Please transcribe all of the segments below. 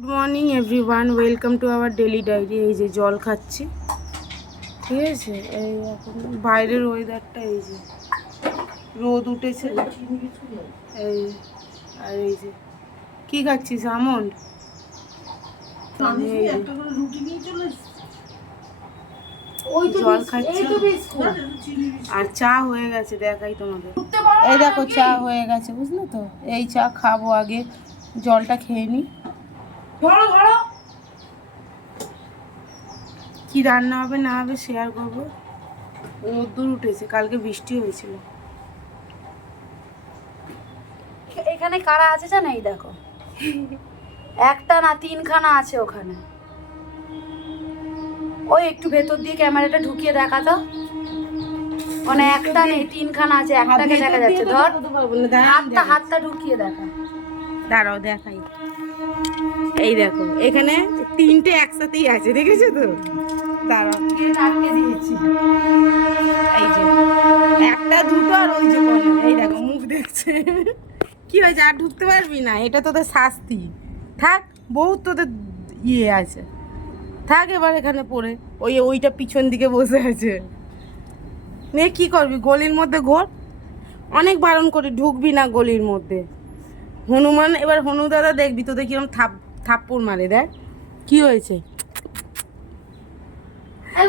Good morning everyone welcome to our daily diary এই যে জল খাচ্ছি। ঠিক আছে? এই এখন বাইরের ওয়েদারটা এই যে রোদ উঠেছে। এই আর এই যে কি খাচ্ছিস আমন্ড? যে জল খাচ্ছি। আর চা হয়ে গেছে দেখাই তোমাদের। এই দেখো চা হয়ে গেছে বুঝলে তো? এই চা খাব আগে। জলটা খেয়ে নিই কি রান্না হবে না হবে শেয়ার করব। রোদ্দুর উঠেছে কালকে বৃষ্টি হয়েছিল। এখানে কারা আছে জানো? এই দেখো। একটা না তিনখানা আছে ওখানে। ওই একটু ভেতর দিয়ে ক্যামেরাটা ঢুকিয়ে দেখা তো। মানে একটা নেই তিনখানা আছে একটাকে দেখা যাচ্ছে। ধর হাতটা হাতটা ঢুকিয়ে দেখা। দাঁড়াও দেখাই। এই দেখো, এখানে তিনটে একসাথেই আছে, দেখেছ তো? দাঁড়াও এই যে, একটা, দুটো, আর ওই যে এই দেখো, মুখ দেখছে। কি হয়েছে, আর ঢুকতে পারবি না? এটা তোদের শাস্তি। থাক, বহুত তোদের ইয়ে আছে। থাক, এবার এখানে পড়ে। ওই, ওইটা পিছন দিকে বসে আছে। নে কি করবি? গলির মধ্যে ঘোর। অনেক বারণ করে ঢুকবি না গলির মধ্যে। হনুমান এবার হনু দাদা দেখবি তোদের কিরম থাপ থাপ্পড় মারে দেখ। কি হয়েছে? এই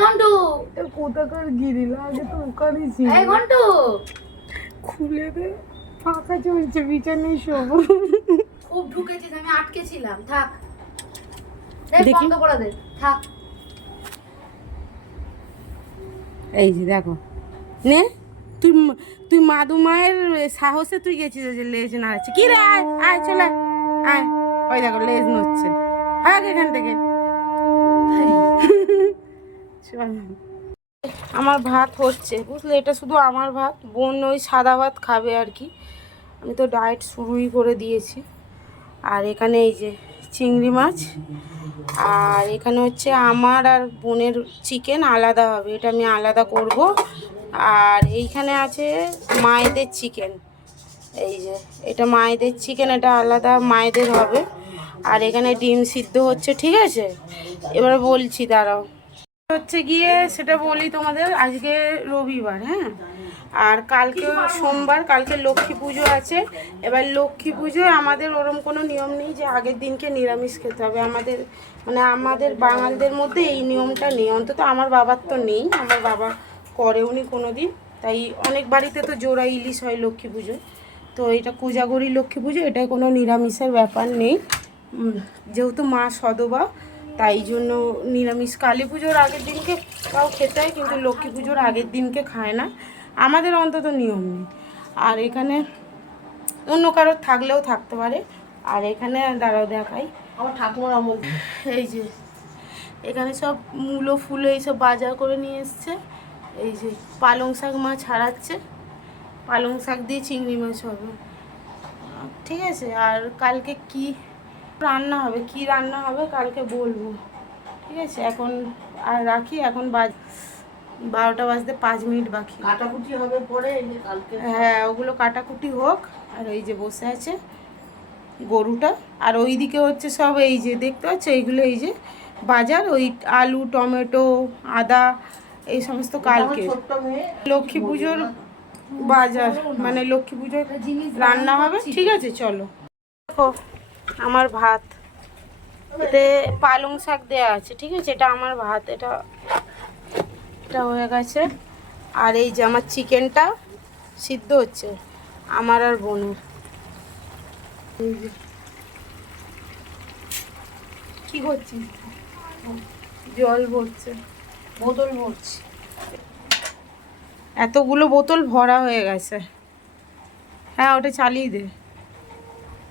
কোথাকার গিরিল আগে তো ওখানেই ছিল। খুলে দে ফাঁকা চলছে বিছানায় শোব। খুব ঢুকেছিস আমি আটকে ছিলাম থাক। দেখি। বন্ধ করে দে থাক। এই যে দেখো। নে। তুই তুই মাদু মায়ের সাহসে তুই গেছিস যে লেজ নাড়াচ্ছে। কি রে আয় আয় চলে আয়, ওই দেখো লেজ নড়ছে ভাগ এখান থেকে। আমার ভাত হচ্ছে বুঝলে? এটা শুধু আমার ভাত বোন ওই সাদা ভাত খাবে আর কি। আমি তো ডায়েট শুরুই করে দিয়েছি। আর এখানে এই যে চিংড়ি মাছ। আর এখানে হচ্ছে আমার আর বোনের চিকেন আলাদা হবে, এটা আমি আলাদা করব। আর এইখানে আছে মায়েদের চিকেন এই যে, এটা মায়েদের চিকেন এটা আলাদা মায়েদের হবে। আর এখানে ডিম সিদ্ধ হচ্ছে, ঠিক আছে? এবার বলছি, দাঁড়াও। হচ্ছে গিয়ে সেটা বলি তোমাদের, আজকে রবিবার হ্যাঁ? আর কালকে সোমবার, কালকে লক্ষ্মী পুজো আছে। এবার লক্ষ্মী পুজোয় আমাদের ওরম কোনো নিয়ম নেই যে আগের দিনকে নিরামিষ খেতে হবে। আমাদের মানে আমাদের বাঙালদের মধ্যে এই নিয়মটা নেই। অন্তত আমার বাবার তো নেই, আমার বাবা করেওনি কোনো দিন তাই অনেক বাড়িতে তো জোড়া ইলিশ হয় লক্ষ্মী পুজোয়। তো এটা কোজাগরি লক্ষ্মী পুজো, এটাই কোনো নিরামিষের ব্যাপার নেই। যেহেতু মা সদবা, তাই জন্য নিরামিষ। কালী পুজোর আগের দিনকে তাও খেতে হয়, কিন্তু লক্ষ্মী পুজোর আগের দিনকে খায় না। আমাদের অন্তত নিয়ম নেই। আর এখানে অন্য কারোর থাকলেও থাকতে পারে। আর এখানে দাঁড়াও দেখাই। আমার ঠাকুমার আমল। এই যে এখানে সব মূলো ফুলো এইসব বাজার করে নিয়ে এসছে। এই যে পালং শাক মাছ ছাড়াচ্ছে। পালং শাক দিয়ে চিংড়ি মাছ হবে। ঠিক আছে আর কালকে কি রান্না হবে? কি রান্না হবে? কালকে বলব। ঠিক আছে এখন আর রাখি এখন বাজ বারোটা বাজতে পাঁচ মিনিট বাকি। কাটাকুটি হবে পরে কালকে। হ্যাঁ ওগুলো কাটাকুটি হোক আর এই যে বসে আছে গরুটা। আর ওই দিকে হচ্ছে সব এই যে দেখতে পাচ্ছ? এইগুলো এই যে বাজার ওই আলু টমেটো আদা এই সমস্ত কালকে লক্ষ্মী পুজোর বাজার মানে লক্ষ্মী পুজোর রান্না হবে। ঠিক আছে চলো। দেখো আমার ভাত। এতে পালং শাক দেওয়া আছে ঠিক আছে? এটা আমার ভাত এটা এটা হয়ে গেছে। আর এই যে আমার চিকেনটা সিদ্ধ হচ্ছে আমার আর বোনের। কি করছিস? জল ভরছে। বোতল ভরছি। এতগুলো বোতল ভরা হয়ে গেছে। হ্যাঁ ওটা চালিয়ে দে।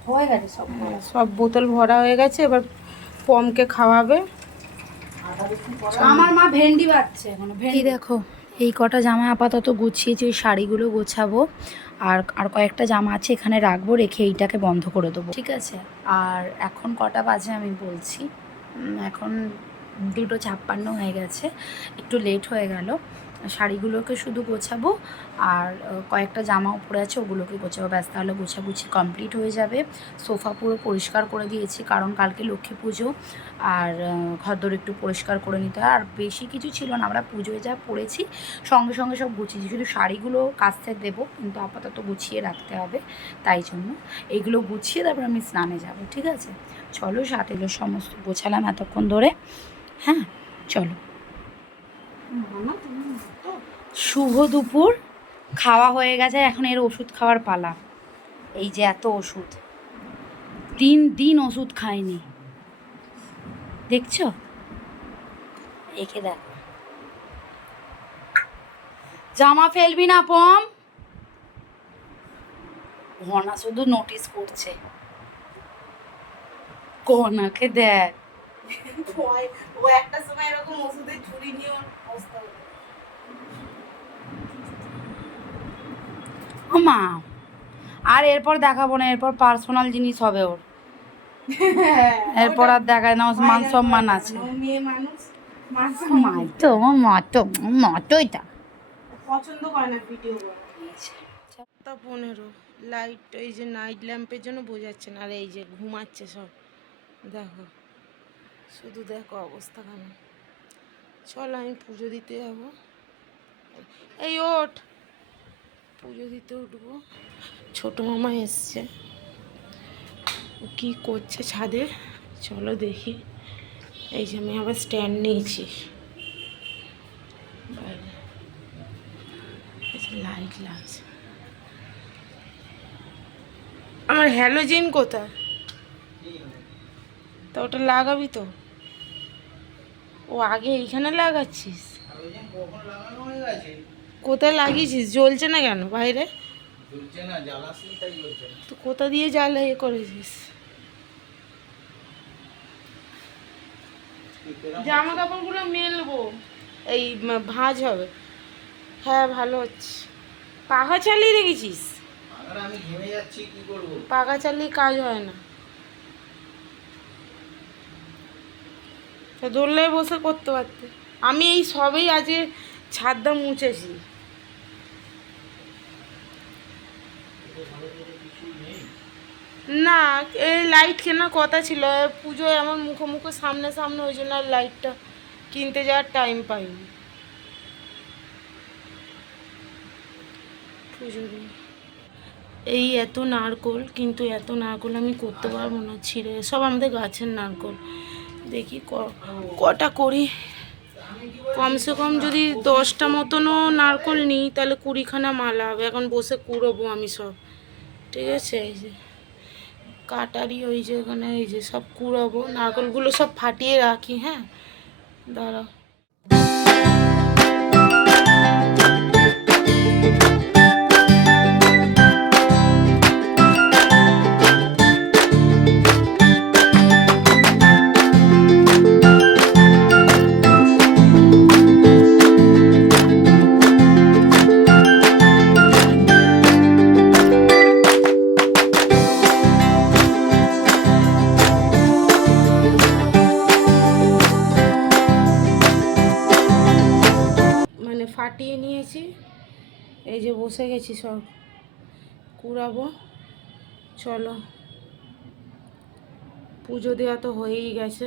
হয়ে গেছে সব সব বোতল ভরা হয়ে গেছে এবার পমকে খাওয়াবে। আমার মা ভেন্ডি বাচ্ছে এখন ভেন্ডি। দেখো এই কটা জামা আপাতত গুছিয়েছি ওই শাড়িগুলো গোছাবো আর আর কয়েকটা জামা আছে এখানে রাখব রেখে এইটাকে বন্ধ করে দেবো। ঠিক আছে? আর এখন কটা বাজে আমি বলছি। এখন দুটো ছাপ্পান্ন হয়ে গেছে একটু লেট হয়ে গেল। শাড়িগুলোকে শুধু গোছাবো আর কয়েকটা জামা উপরে আছে, ওগুলোকে গোছাবো। ব্যাস, তাহলে গোছাগুছি কমপ্লিট হয়ে যাবে। সোফা পুরো পরিষ্কার করে দিয়েছি, কারণ কালকে লক্ষ্মী পুজো। আর ঘরদোর একটু পরিষ্কার করে নিতে হয়। আর বেশি কিছু ছিল না, আমরা পুজোয় যা পড়েছি, সঙ্গে সঙ্গে সব গুছিয়েছি। শুধু শাড়িগুলো কাচতে দেবো, কিন্তু আপাতত গুছিয়ে রাখতে হবে, তাই জন্য এইগুলো গুছিয়ে তারপর আমি স্নানে যাব, ঠিক আছে? চলো সাথে এগুলো সমস্ত গোছালাম এতক্ষণ ধরে। হ্যাঁ চলো। শুভ দুপুর, খাওয়া হয়ে গেছে, এখন এর ওষুধ খাওয়ার পালা। এই যে এত ওষুধ। তিন দিন ওষুধ খায়নি দেখছ? একে দেখ। জামা ফেলবি না, পম? ঘনা শুধু নোটিস করছে। কনাকে দেখ। ও একটা সময় এরকম ওষুধের ঝুড়ি নিয়ে অবস্থা হতো। ও মা আর এরপর দেখাবো না এরপর পার্সোনাল জিনিস হবে ওর। এরপর আর দেখায় না ওর মান সম্মান আছে। ও মেয়ে মানুষ তো মতো মতো এটা। পছন্দ করে না ভিডিও সাতটা পনেরো লাইট এই যে নাইট ল্যাম্পের জন্য বোঝাচ্ছে না আর এই যে ঘুমাচ্ছে সব। দেখো শুধু দেখো অবস্থা কেন চল আমি পুজো দিতে যাব। এই ওঠ। পুজো দিতে উঠবো। ছোট মামা এসছে। কি করছে ছাদে? চলো দেখি। এই যে আমি আবার স্ট্যান্ড নিয়েছি। লাইট লাগছে। আমার হ্যালোজিন কোথায়? তা ওটা লাগাবি তো। ও আগে এইখানে লাগাচ্ছিস? কোথায় লাগিয়েছিস? জ্বলছে না কেন বাইরে? তো কোথা দিয়ে জ্বালা ইয়ে করেছিস? জামা কাপড়গুলো মেলবো। এই ভাঁজ হবে। হ্যাঁ ভালো হচ্ছে। পাখা চালিয়ে রেখেছিস? পাখা চালিয়ে কাজ হয় না। তো দোল্লায় বসে করতে পারতে। আমি এই সবেই আজকে ছাদটা মুছেছি। না, এই লাইট কেনার কথা ছিল। পুজোয় আমার মুখো মুখো সামনে সামনে ওই জন্য আর লাইটটা কিনতে যাওয়ার টাইম পাইনি। এই এত নারকোল, কিন্তু এত নারকোল আমি করতে পারব না, ছিঁড়ে। সব আমাদের গাছের নারকোল। দেখি কটা করি? কমসে কম যদি দশটা মতনও নারকোল নিই, তাহলে কুড়িখানা মালা হবে। এখন বসে কুড়োবো আমি সব। ঠিক আছে? এই যে কাটারি ওই যে মানে এই যে সব কুড়াবো নারকলগুলো সব ফাটিয়ে রাখি হ্যাঁ? দাঁড়াও। সব কুড়াবো। চলো। পুজো দেওয়া তো হয়েই গেছে।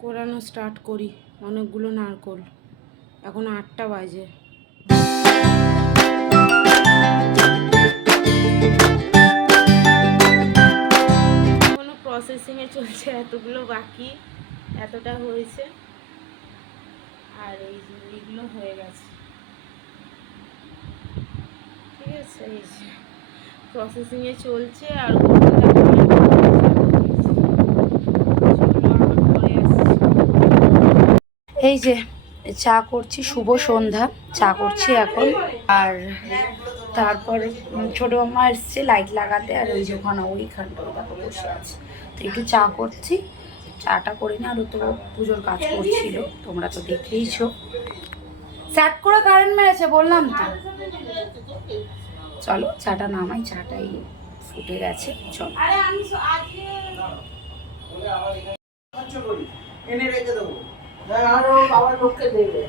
কোরানো স্টার্ট করি। অনেকগুলো নারকোল। এখন আটটা বাজে। কোনো প্রসেসিংয়ে চলছে এতগুলো বাকি। এতটা হয়েছে। আর এই এইগুলো হয়ে গেছে ঠিক আছে প্রসেসিংয়ে চলছে আর। এই যে চা করছি, শুভ সন্ধ্যা, চা করছি এখন। আর তারপর ছোট মামা এসছে লাইট লাগাতে আর ওই যে ওখানে ওইখানটা ওই দেখো বসে আছে। তো একটু চা করছি, চাটা করে না আরও তো পুজোর কাজ করছিল, তোমরা তো দেখেইছো। স্যাট করে কারেন্ট মেরেছে, বললাম তো। চলো চাটা নামাই চাটাই ফুটে গেছে চলো। আরে এনে রেখে দেবো। আরও বাবা লোককে দেবে।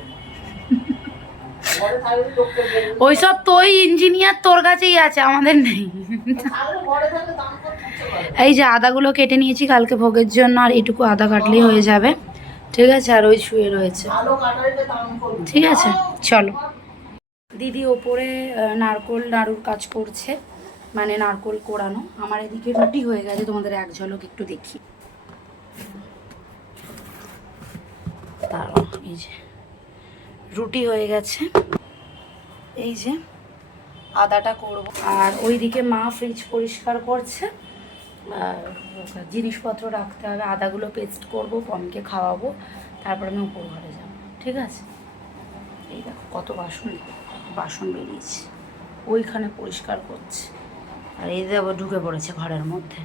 ঘরে থাকলে লোককে বলবে। ওইসব তোই ইঞ্জিনিয়ার তোর কাছেই আছে আমাদের নেই। এই যে আদাগুলো কেটে নিয়েছি কালকে ভোগের জন্য আর এটুকু আদা কাটলেই হয়ে যাবে। ঠিক আছে আর ওই শুয়ে রয়েছে। ঠিক আছে চলো। দিদি ওপরে নারকোল নাড়ুর কাজ করছে মানে নারকোল কোড়ানো আমার এদিকে রুটি হয়ে গেছে, তোমাদের এক ঝলক একটু দেখি। এই যে রুটি হয়ে গেছে। এই যে আদাটা করব। আর ওইদিকে মা ফ্রিজ পরিষ্কার করছে। জিনিসপত্র রাখতে হবে, আদাগুলো পেস্ট করব, পমকে খাওয়াবো, তারপর আমি উপর ঘরে যাব। ঠিক আছে? এই দেখো, কত বাসন। বাসন বেরিয়েছে। ওইখানে পরিষ্কার করছে। আর এই দেখো ঢুকে পড়েছে ঘরের মধ্যে।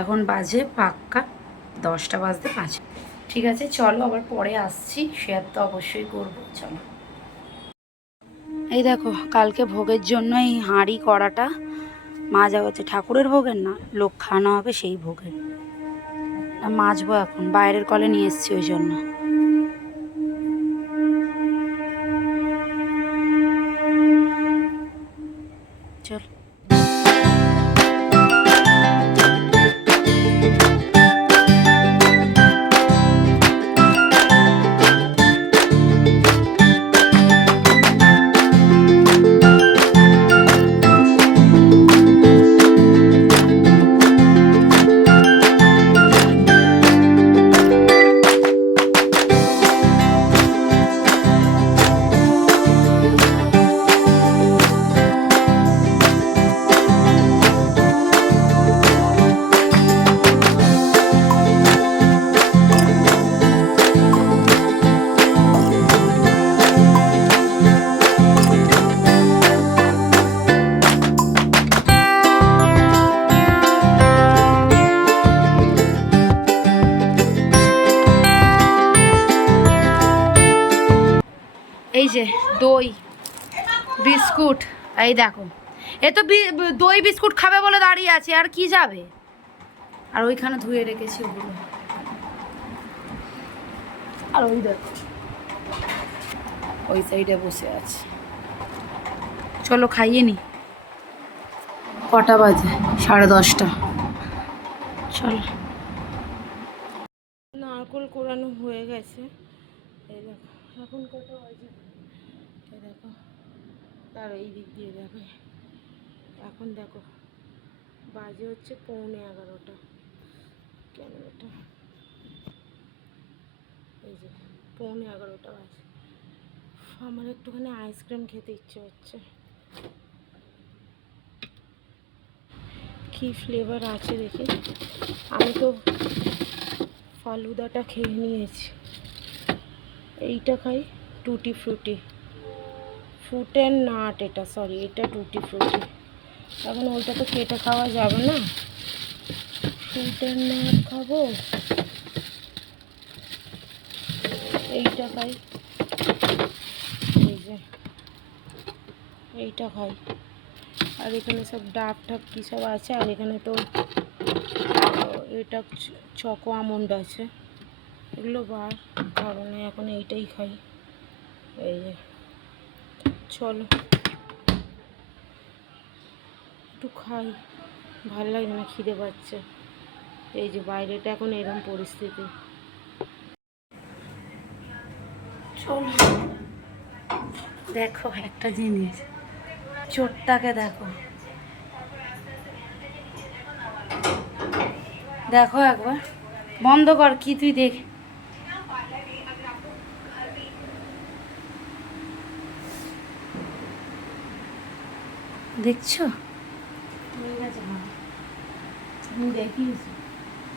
এখন বাজে পাক্কা দশটা বাজতে পাঁচ ঠিক আছে, চলো আবার পরে আসছি। শেয়ার তো অবশ্যই করব, চলো। এই দেখো, কালকে ভোগের জন্য এই হাঁড়ি কড়াটা মাজা হচ্ছে ঠাকুরের ভোগের না, লোক খাওয়ানো হবে সেই ভোগের। মাজবো এখন, বাইরের কলে নিয়ে এসছি ওই জন্য। বিস্কুট। এই দেখো। এ তো দই বিস্কুট খাবে বলে দাঁড়িয়ে আছে, আর কি যাবে? আর ওইখানে ধুয়ে রেখেছি ওগুলো। আর ওই দেখো, ওই সাইডে বসে আছে। চলো খাইয়ে নি। কটা বাজে? সাড়ে দশটা। চলো নারকোল কোরানো হয়ে গেছে এই দেখো এখন কত বাজে এই দেখো তার এই দিক দিয়ে দেখো এখন দেখো, বাজে হচ্ছে পৌনে এগারোটা। এটা? এই যে, পৌনে এগারোটা বাজে। আমার একটুখানি আইসক্রিম খেতে ইচ্ছে হচ্ছে। কি ফ্লেভার আছে দেখি। আমি তো ফালুদাটা খেয়ে নিয়েছি। এইটা খাই tutti frutti fruit and nut এটা সরি এটা টুটি ফ্রুটি এখন ওইটা তো কেটে খাওয়া যাবে না। ফ্রুট অ্যান্ড নাট খাব। এইটা খাই। এই যে, এইটা খাই। আর এখানে সব ডাব টাব কী সব আছে, আর এখানে তো, এটা চকো আমন্ড আছে। এগুলো বার না এখন এইটাই খাই। এই যে। চলো। একটু খাই। ভালো লাগে না খিদে পাচ্ছে। এই যে বাইরেটা এখন এরম পরিস্থিতি। চলো। দেখো একটা জিনিস। চোরটাকে দেখো। দেখো একবার। বন্ধ কর কি তুই দেখ দেখছ?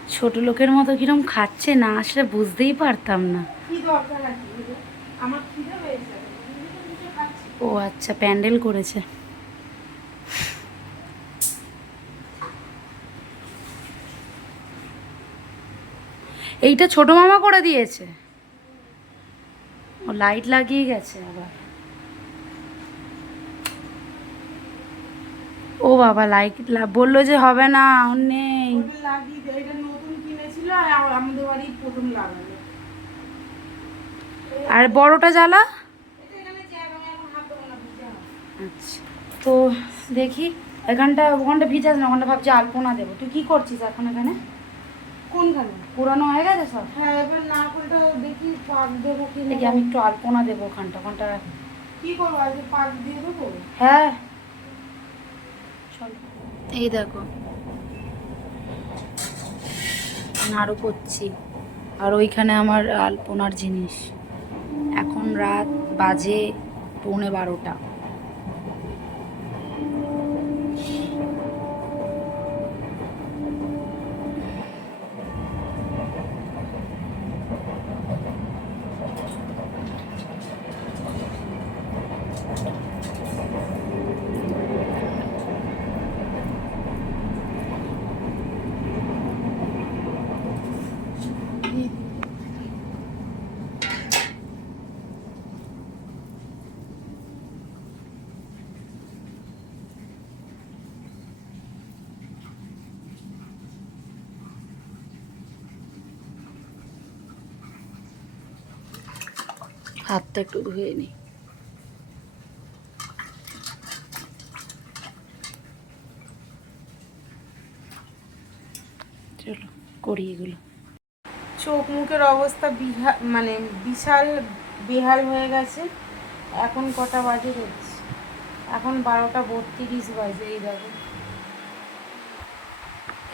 ছোট লোকের মতো কিরম খাচ্ছে না আসলে বুঝতেই পারতাম না। ও আচ্ছা প্যান্ডেল করেছে। এইটা ছোট মামা করে দিয়েছে। ও, লাইট লাগিয়ে গেছে আবার। ও বাবা লাইট বলল যে হবে না ওর নেই। আর বড়টা জ্বালা? আচ্ছা তো দেখি এখানটা ওখানটা ভিজাস না ওখানটা ভাবছি আলপনা দেবো। তুই কি করছিস এখন এখানে? কোনখানে? পুরানো হয়ে গেছে সব? হ্যাঁ এবার না নারকলটা দেখি পাক দেবো কি আমি একটু আলপনা দেবো ওখানটা ওখানটা কি করব আজকে পাক দিয়ে দেবো? হ্যাঁ। এই দেখো। নাড়ু করছি। আর ওইখানে আমার আলপনার জিনিস। এখন রাত বাজে পৌনে বারোটা। হাতটা একটু ধুয়ে নিই। চলো করি এগুলো। চোখ মুখের অবস্থা বিহা মানে বিশাল বেহাল হয়ে গেছে। এখন কটা বাজে দেখছি। এখন বারোটা বত্রিশ বাজে এই দেখো।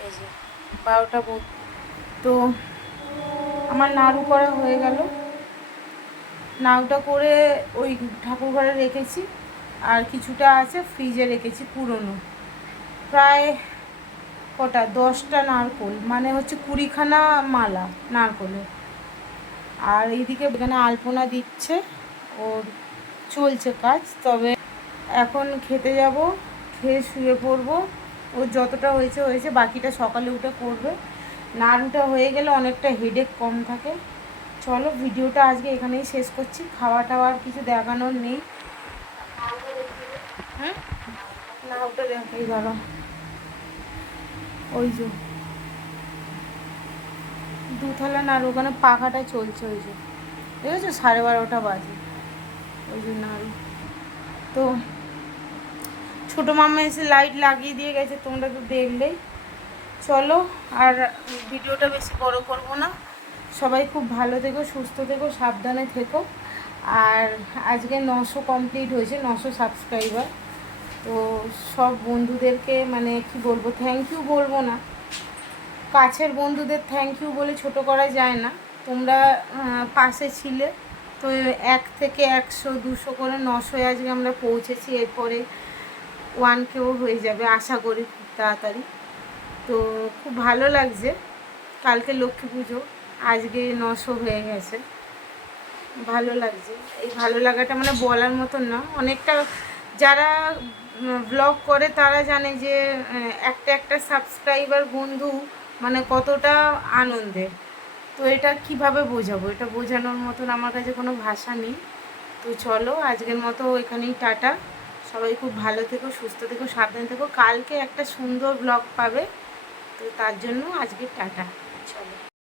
এই যে বারোটা তো আমার নাড়ু করা হয়ে গেল। নাড়ুটা করে ওই ঠাকুর ঘরে রেখেছি। আর কিছুটা আছে ফ্রিজে রেখেছি পুরনো। প্রায় কটা, দশটা নারকোল মানে হচ্ছে কুড়িখানা মালা নারকোলের। আর এইদিকে এখানে আলপনা দিচ্ছে, ওর চলছে কাজ, তবে এখন খেতে যাব, খেয়ে শুয়ে পড়ব। ও যতটা হয়েছে হয়েছে, বাকিটা সকালে উঠে করবে। নাড়ুটা হয়ে গেলে অনেকটা হেডেক কম থাকে। চলো, ভিডিওটা আজকে এখানেই শেষ করছি। খাওয়া টাওয়ার কিছু দেখানোর নেই। হ্যাঁ? নাড়ুটা দেখাই দাঁড়া ওই যে। দুথালা নাড়ু ওখানে পাখাটা চলছে ওই যে। দেখেছ? সাড়ে বারোটা বাজে। ওই যে নাড়ু তো, ছোটো মামা এসে লাইট লাগিয়ে দিয়ে গেছে, তোমরা তো দেখলেই। চলো, আর ভিডিওটা বেশি বড় করব না। সবাই খুব ভালো থেকো, সুস্থ থেকো, সাবধানে থেকো। আর আজকে নশো কমপ্লিট হয়েছে, নশো সাবস্ক্রাইবার তো সব বন্ধুদেরকে মানে কি বলব থ্যাংক ইউ বলব না। কাছের বন্ধুদের থ্যাংক ইউ বলে ছোট করা যায় না। তোমরা পাশে ছিলে, তো এক থেকে একশো, দুশো করে নশোয় আজকে আমরা পৌঁছেছি। এরপরে ওয়ান কেও হয়ে যাবে, আশা করি খুব তাড়াতাড়ি। তো খুব ভালো লাগছে। কালকে লক্ষ্মী পুজো। আজকে নশো হয়ে গেছে। ভালো লাগছে। এই ভালো লাগাটা মানে বলার মতন না। অনেকটা যারা ব্লগ করে তারা জানে যে একটা একটা সাবস্ক্রাইবার বন্ধু মানে কতটা আনন্দের তো এটা কীভাবে বোঝাবো? এটা বোঝানোর মতন আমার কাছে কোনো ভাষা নেই। তো চলো, আজকের মতো এখানেই টাটা। সবাই খুব ভালো থেকো, সুস্থ থেকো, সাবধান থেকো। কালকে একটা সুন্দর ব্লগ পাবে। তো তার জন্য আজকে টাটা।